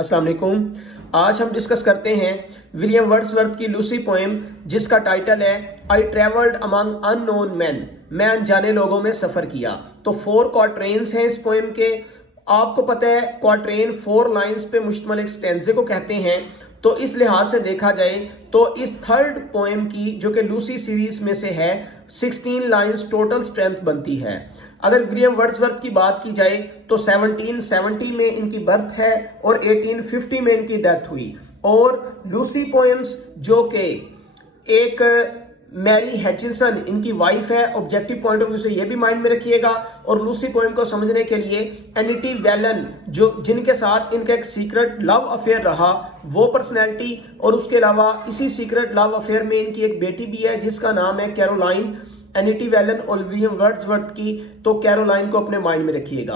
अस्सलाम वालेकुम। आज हम डिस्कस करते हैं विलियम वर्ड्सवर्थ की लूसी पोएम जिसका टाइटल है I travelled among unknown man. मैं अनजाने लोगों में सफर किया। तो 4 क्वाट्रेन्स हैं इस पोएम के। आपको पता है क्वाट्रेन 4 लाइंस पे मुश्तमिल एक स्टेंजे को कहते हैं। तो इस लिहाज से देखा जाए तो इस थर्ड पोएम की जो कि लूसी सीरीज में से है 16 लाइंस टोटल स्ट्रेंथ बनती है। अगर विलियम वर्ड्सवर्थ की बात की जाए तो 1770 में इनकी बर्थ है और 1850 में इनकी डेथ हुई। और लूसी पोएम्स जो कि एक मैरी हैचिंसन इनकी वाइफ है, ऑब्जेक्टिव पॉइंट ऑफ व्यू से ये भी माइंड में रखिएगा। और लूसी पोएम को समझने के लिए एनिटी वेलन जो जिनके साथ इनका एक सीक्रेट लव अफेयर रहा वो पर्सनैलिटी, और उसके अलावा इसी सीक्रेट लव अफेयर में इनकी एक बेटी भी है जिसका नाम है कैरोलाइन। एनिटी वेलन और विलियम वर्ड्सवर्थ की, तो कैरोलाइन को अपने माइंड में रखिएगा।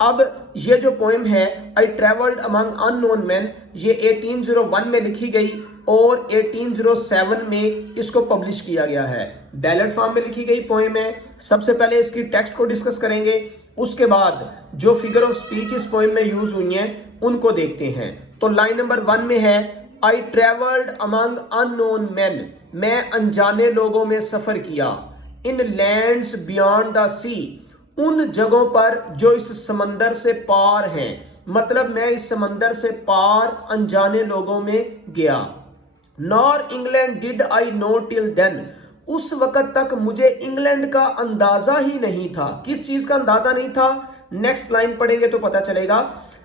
अब ये जो पोएम है I travelled among unknown man, ये 1801 में लिखी गई और 1807 में इसको पब्लिश किया गया है। बैलेड फॉर्म में लिखी गई पोएम है। सबसे पहले इसकी टेक्स्ट को डिस्कस करेंगे, उसके बाद जो फिगर ऑफ स्पीच इस पोएम में यूज हुई हैं उनको देखते हैं। तो लाइन नंबर 1 में है I travelled among unknown man, मैं अनजाने लोगों में सफर किया। इन लैंड्स बियॉन्ड द सी, उन जगहों पर जो इस समंदर से पार हैं। मतलब मैं इस समंदर से पार अनजाने लोगों में गया। Nor England did I know till then, उस वक्त तक मुझे इंग्लैंड का अंदाजा ही नहीं था। किस चीज का अंदाजा नहीं था? नेक्स्ट लाइन पढ़ेंगे तो पता चलेगा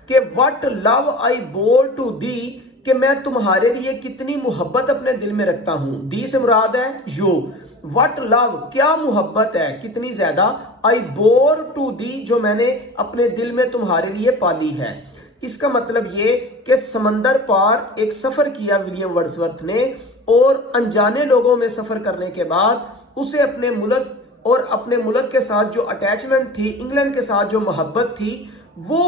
कि what love I bore to thee, कि मैं तुम्हारे लिए कितनी मोहब्बत अपने दिल में रखता हूं। दी से मुराद है यू। व्हाट लव, क्या मोहब्बत है, कितनी ज्यादा। आई बोर टू दी, जो मैंने अपने दिल में तुम्हारे लिए पाली है। इसका मतलब ये कि समंदर पार एक सफर किया विलियम वर्ड्सवर्थ ने, और अनजाने लोगों में सफर करने के बाद उसे अपने मुल्क और अपने मुल्क के साथ जो अटैचमेंट थी, इंग्लैंड के साथ जो मोहब्बत थी, वो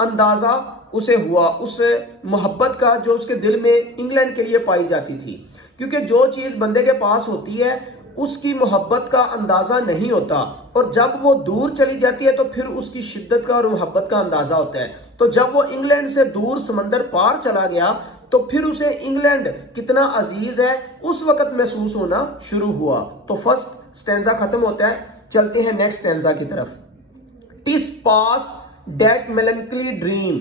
अंदाजा उसे हुआ उस मोहब्बत का जो उसके दिल में इंग्लैंड के लिए पाई जाती थी। क्योंकि जो चीज बंदे के पास होती है उसकी मोहब्बत का अंदाजा नहीं होता, और जब वो दूर चली जाती है तो फिर उसकी शिद्दत का और मोहब्बत का अंदाजा होता है। तो जब वो इंग्लैंड से दूर समंदर पार चला गया तो फिर उसे इंग्लैंड कितना अजीज है उस वक्त महसूस होना शुरू हुआ। तो फर्स्ट स्टेंजा खत्म होता है, चलते हैं नेक्स्ट स्टेंजा की तरफ। TISS pass that melancholy dream,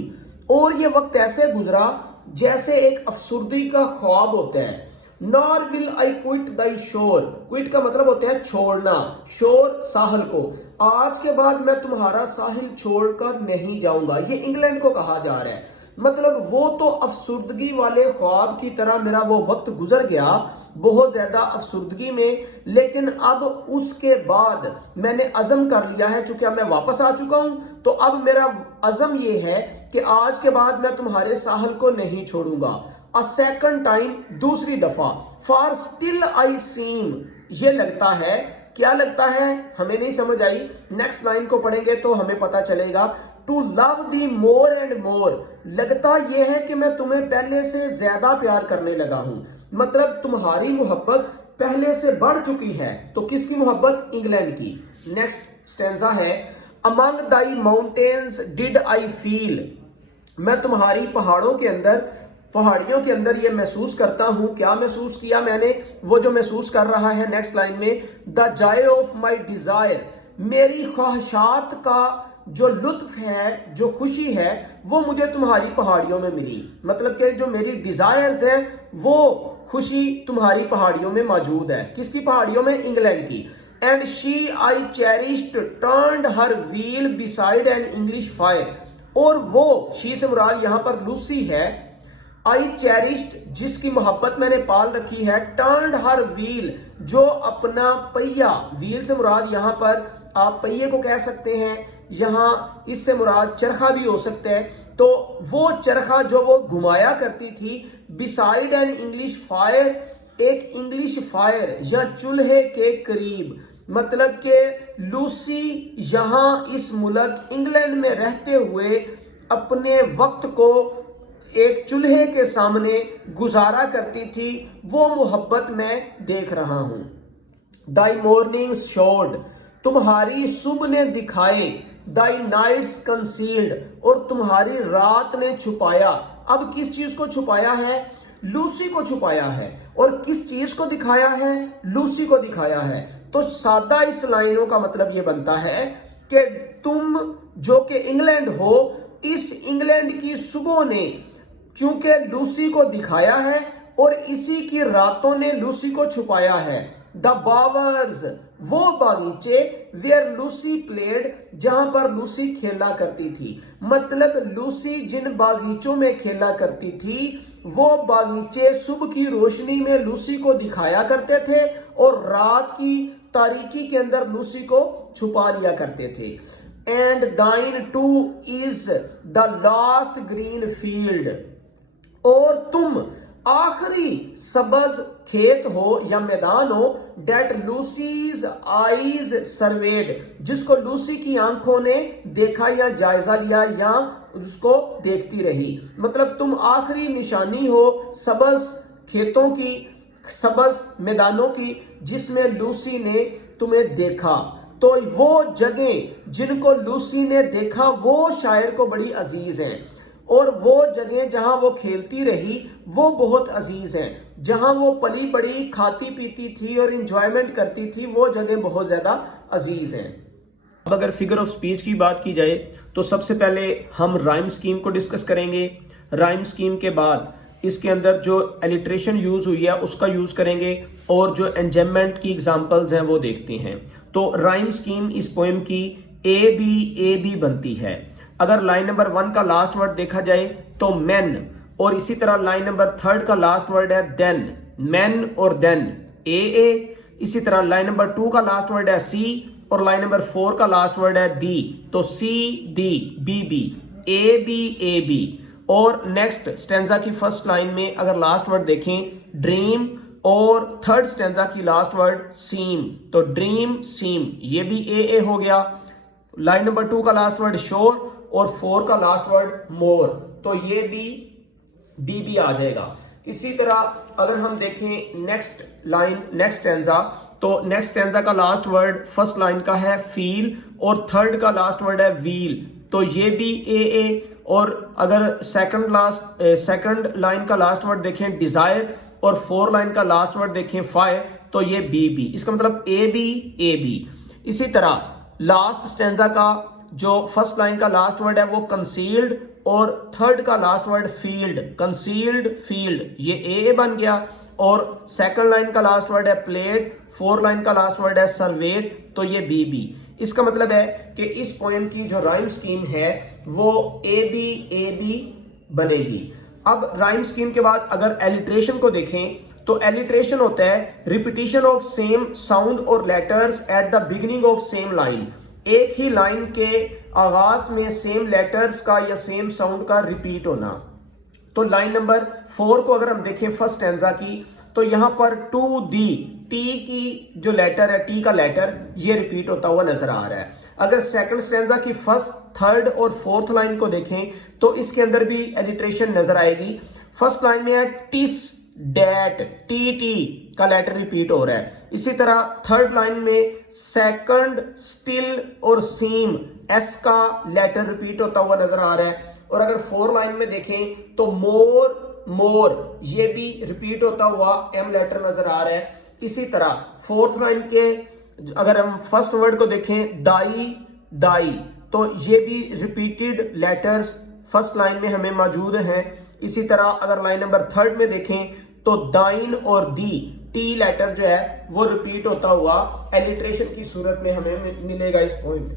और ये वक्त ऐसे गुजरा जैसे एक अफसुर्दी का ख्वाब होता है। नॉर विल आई क्विट दाई शोर, क्विट का मतलब होता है छोड़ना, शोर साहल को। आज के बाद मैं तुम्हारा साहिल छोड़कर नहीं जाऊंगा, ये इंग्लैंड को कहा जा रहा है। मतलब वो तो अफसुर्दगी वाले ख्वाब की तरह मेरा वो वक्त गुजर गया, बहुत ज्यादा अफसुर्दगी में, लेकिन अब उसके बाद मैंने अज़म कर लिया है, चूंकि अब मैं वापस आ चुका हूं, तो अब मेरा अज़म ये है कि आज के बाद मैं तुम्हारे साहल को नहीं छोड़ूंगा। अ सेकंड टाइम, दूसरी दफा। फॉर स्टिल आई सीम, ये लगता है, क्या लगता है हमें नहीं समझ आई, नेक्स्ट लाइन को पढ़ेंगे तो हमें पता चलेगा। To love thee more and more, लगता यह है कि मैं तुम्हें पहले से ज्यादा प्यार करने लगा हूं। मतलब तुम्हारी मोहब्बत पहले से बढ़ चुकी है। तो किसकी मोहब्बत? इंग्लैंड की। नेक्स्ट स्टेंजा है among Dai mountains did I feel, मैं तुम्हारी पहाड़ियों के अंदर ये महसूस करता हूं। क्या महसूस किया मैंने? वो जो महसूस कर रहा है नेक्स्ट लाइन में, the Joy of my desire, मेरी ख्वाहिशात का जो लुत्फ है, जो खुशी है, वो मुझे तुम्हारी पहाड़ियों में मिली। मतलब कि जो मेरी डिजायर्स है वो खुशी तुम्हारी पहाड़ियों में मौजूद है। किसकी पहाड़ियों में? इंग्लैंड की। And she I cherished turned her wheel beside an English fire, और वो शी से मुराद यहां पर लूसी है। आई चेरिश्ड, जिसकी मोहब्बत मैंने पाल रखी है। टर्न्ड हर व्हील, जो अपना पहिया, व्हील से मुराद यहां पर आप पहिए को कह सकते हैं, यहां इससे मुराद चरखा भी हो सकता है। तो वो चरखा जो वो घुमाया करती थी, बिसाइड एन इंग्लिश फायर, एक इंग्लिश फायर या चूल्हे के करीब। मतलब कि लूसी यहां इस मुल्क इंग्लैंड में रहते हुए अपने वक्त को एक चूल्हे के सामने गुजारा करती थी, वो मोहब्बत मैं देख रहा हूं। दाई मॉर्निंग्स शोड, तुम्हारी सुबह ने दिखाए। दाई नाइट्स कंसील्ड, और तुम्हारी रात ने छुपाया। अब किस चीज को छुपाया है? लूसी को छुपाया है। और किस चीज को दिखाया है? लूसी को दिखाया है। तो सादा इस लाइनों का मतलब यह बनता है कि तुम जो कि इंग्लैंड हो, इस इंग्लैंड की सुबह ने क्योंकि लूसी को दिखाया है और इसी की रातों ने लूसी को छुपाया है। द बावर्स, वो बागीचे, वेयर लूसी प्लेड, जहां पर लूसी खेला करती थी। मतलब लूसी जिन बागीचों में खेला करती थी, वो बागीचे सुबह की रोशनी में लूसी को दिखाया करते थे और रात की तारीकी के अंदर लूसी को छुपा लिया करते थे। एंड दाइन two is the last green field, और तुम आखिरी सबज खेत हो या मैदान हो, डेट लूसीज आईज सर्वेड, जिसको लूसी की आंखों ने देखा या जायजा लिया या उसको देखती रही। मतलब तुम आखिरी निशानी हो सबज खेतों की, सबज मैदानों की, जिसमें लूसी ने तुम्हें देखा। तो वो जगह जिनको लूसी ने देखा वो शायर को बड़ी अजीज हैं, और वो जगह जहां वो खेलती रही वो बहुत अजीज है। जहां वो पली बड़ी, खाती पीती थी और इंजॉयमेंट करती थी, वो जगह बहुत ज्यादा अजीज है। अब अगर फिगर ऑफ स्पीच की बात की जाए तो सबसे पहले हम राइम स्कीम को डिस्कस करेंगे। राइम स्कीम के बाद इसके अंदर जो एलिट्रेशन यूज हुई है उसका यूज करेंगे, और जो एंजेममेंट की एग्जांपल्स हैं वो देखते हैं। तो राइम स्कीम इस पोएम की ए बी बनती है। अगर लाइन नंबर 1 का लास्ट वर्ड देखा जाए तो मैन, और इसी तरह लाइन नंबर 3 का लास्ट वर्ड है देन, मैन और देन ए। इसी तरह लाइन नंबर 2 का लास्ट वर्ड है सी, और लाइन नंबर 4 का लास्ट वर्ड है दी, तो C D B A B. और नेक्स्ट स्टेंजा की फर्स्ट लाइन में अगर लास्ट वर्ड देखें ड्रीम, और थर्ड स्टेंजा की लास्ट वर्ड सीम, तो ड्रीम सीम, ये भी ए हो गया। लाइन नंबर 2 का लास्ट वर्ड श्योर, और 4 का लास्ट वर्ड मोर, तो ये भी बी आ जाएगा। इसी तरह अगर हम देखें नेक्स्ट लाइन, नेक्स्ट स्टेंजा, तो नेक्स्ट स्टेंजा का लास्ट वर्ड फर्स्ट लाइन का है फील, और थर्ड का लास्ट वर्ड है व्हील, तो ये भी ए। और अगर सेकंड लाइन का लास्ट वर्ड देखें डिजायर, और 4 लाइन का लास्ट वर्ड देखें फायर, तो ये बी। इसका मतलब ए बी। इसी तरह लास्ट स्टेंजा का जो फर्स्ट लाइन का लास्ट वर्ड है वो कंसील्ड, और थर्ड का last word field, concealed field, ये ए बन गया। और सेकंड लाइन का लास्ट वर्ड है प्लेड, 4 लाइन का लास्ट वर्ड है सर्वेट, तो ये बी। इसका मतलब है कि इस पोएम की जो राइम स्कीम है वो ए बी बनेगी। अब राइम स्कीम के बाद अगर एलिट्रेशन को देखें तो एलिट्रेशन होता है रिपीटिशन ऑफ सेम साउंड और letters at the beginning of same line. एक ही लाइन के आगाज में सेम लेटर्स का या सेम साउंड का रिपीट होना। तो लाइन नंबर 4 को अगर हम देखें फर्स्ट स्टैंजा की, तो यहां पर टू दी, टी की जो लेटर है, टी का लेटर, ये रिपीट होता हुआ नजर आ रहा है। अगर सेकंड स्टैंजा की फर्स्ट, थर्ड और फोर्थ लाइन को देखें तो इसके अंदर भी एलिट्रेशन नजर आएगी। फर्स्ट लाइन में है टिस डैट, टी का लेटर रिपीट हो रहा है। इसी तरह थर्ड लाइन में सेकंड, स्टिल और सीम, एस का लेटर रिपीट होता हुआ नजर आ रहा है। और अगर 4 लाइन में देखें तो मोर, ये भी रिपीट होता हुआ एम लेटर नजर आ रहा है। इसी तरह 4th लाइन के अगर हम फर्स्ट वर्ड को देखें दाई, तो ये भी रिपीटेड लेटर्स फर्स्ट लाइन में हमें मौजूद हैं। इसी तरह अगर लाइन नंबर 3 में देखें तो दाइन और दी, टी लेटर जो है वो रिपीट होता हुआ एलिट्रेशन की सूरत में हमें मिलेगा इस पॉइंट।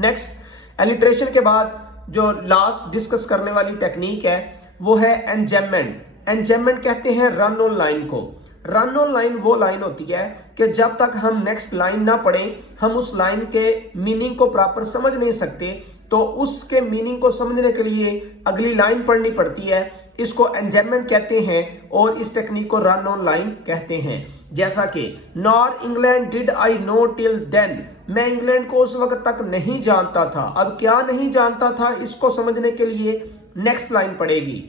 नेक्स्ट एलिट्रेशन के बाद जो लास्ट डिस्कस करने वाली टेक्निक है वो है एंजेममेंट। एंजेममेंट कहते हैं रन ऑन लाइन को। रन ऑन लाइन वो लाइन होती है कि जब तक हम नेक्स्ट लाइन ना पढ़ें हम उस लाइन के मीनिंग को प्रॉपर समझ नहीं सकते, तो उसके मीनिंग को समझने के लिए अगली लाइन पढ़नी पड़ती है। इसको एंजेममेंट कहते हैं और इस टेक्निक को रन ऑन लाइन कहते हैं। जैसा कि nor England did I know till then, मैं इंग्लैंड को उस वक्त तक नहीं जानता था। अब क्या नहीं जानता था, इसको समझने के लिए नेक्स्ट लाइन पड़ेगी।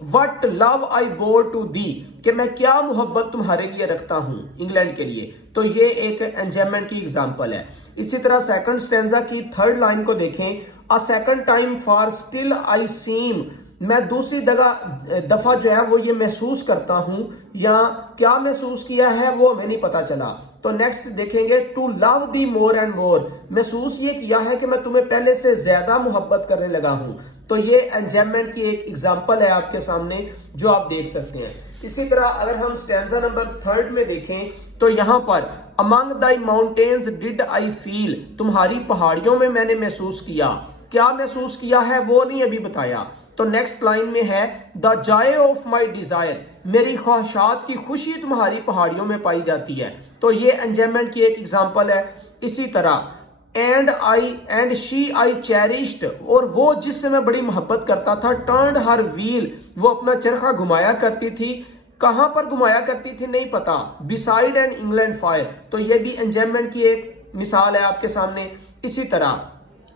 What love I bore to thee, कि मैं क्या मोहब्बत तुम्हारे लिए रखता हूं इंग्लैंड के लिए, तो ये एक एंजेममेंट की एग्जांपल है। इसी तरह सेकंड स्टैंजा की थर्ड लाइन को देखें, a second time for still I seem, मैं दूसरी दफा जो है वो ये महसूस करता हूं, या क्या महसूस किया है वो हमें नहीं पता चला। तो नेक्स्ट देखेंगे, to love thee more and more, महसूस ये किया है कि मैं तुम्हें पहले से ज्यादा मोहब्बत करने लगा हूं। तो ये एंजॉयमेंट की एक एग्जांपल है आपके सामने जो आप देख सकते हैं। इसी तरह अगर हम स्टैंजा नंबर 3 में देखें तो यहां पर among Dai mountains did I feel, तुम्हारी पहाड़ियों में मैंने महसूस किया, क्या महसूस किया है वो नहीं अभी बताया। तो नेक्स्ट लाइन में है the Joy of my desire, मेरी ख्वाहिशात की खुशी तुम्हारी पहाड़ियों में पाई जाती है। तो ये एंजॉयमेंट की एक एग्जांपल है। इसी तरह एंड शी आई चेरिश्ड, और वो जिससे मैं बड़ी मोहब्बत करता था, टर्न्ड हर व्हील, वो अपना चरखा घुमाया करती थी, कहां पर घुमाया करती थी नहीं पता, बिसाइड एन इंग्लैंड फायर। तो ये भी एंजॉयमेंट की एक मिसाल है आपके सामने। इसी तरह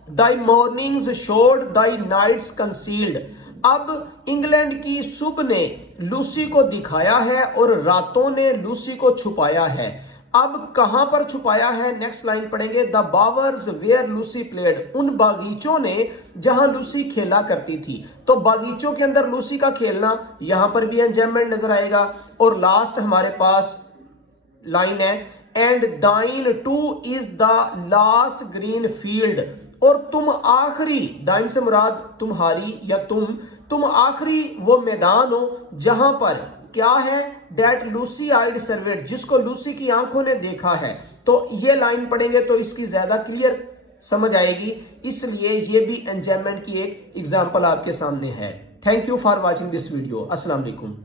दाई मॉर्निंग्स शोड दाई नाइट्स कंसील्ड, अब इंग्लैंड की सुबह ने लूसी को दिखाया है और रातों ने लूसी को छुपाया है। अब कहां पर छुपाया है, नेक्स्ट लाइन पढ़ेंगे, the bowers where Lucy played, उन बागीचों ने जहां लूसी खेला करती थी। तो बागीचों के अंदर लूसी का खेलना, यहां पर भी एंजॉयमेंट नजर आएगा। और लास्ट हमारे पास लाइन है, एंड दाइन two is the last green field, और तुम आखिरी, दाइन से मुराद तुम्हारी या तुम आखिरी वो मैदान हो जहां पर क्या है, डेट लूसी आइड सर्वेट, जिसको लूसी की आंखों ने देखा है। तो ये लाइन पढ़ेंगे तो इसकी ज्यादा क्लियर समझ आएगी, इसलिए ये भी एंजॉयमेंट की एक एग्जांपल आपके सामने है। Thank you for watching this video. अस्सलाम वालेकुम।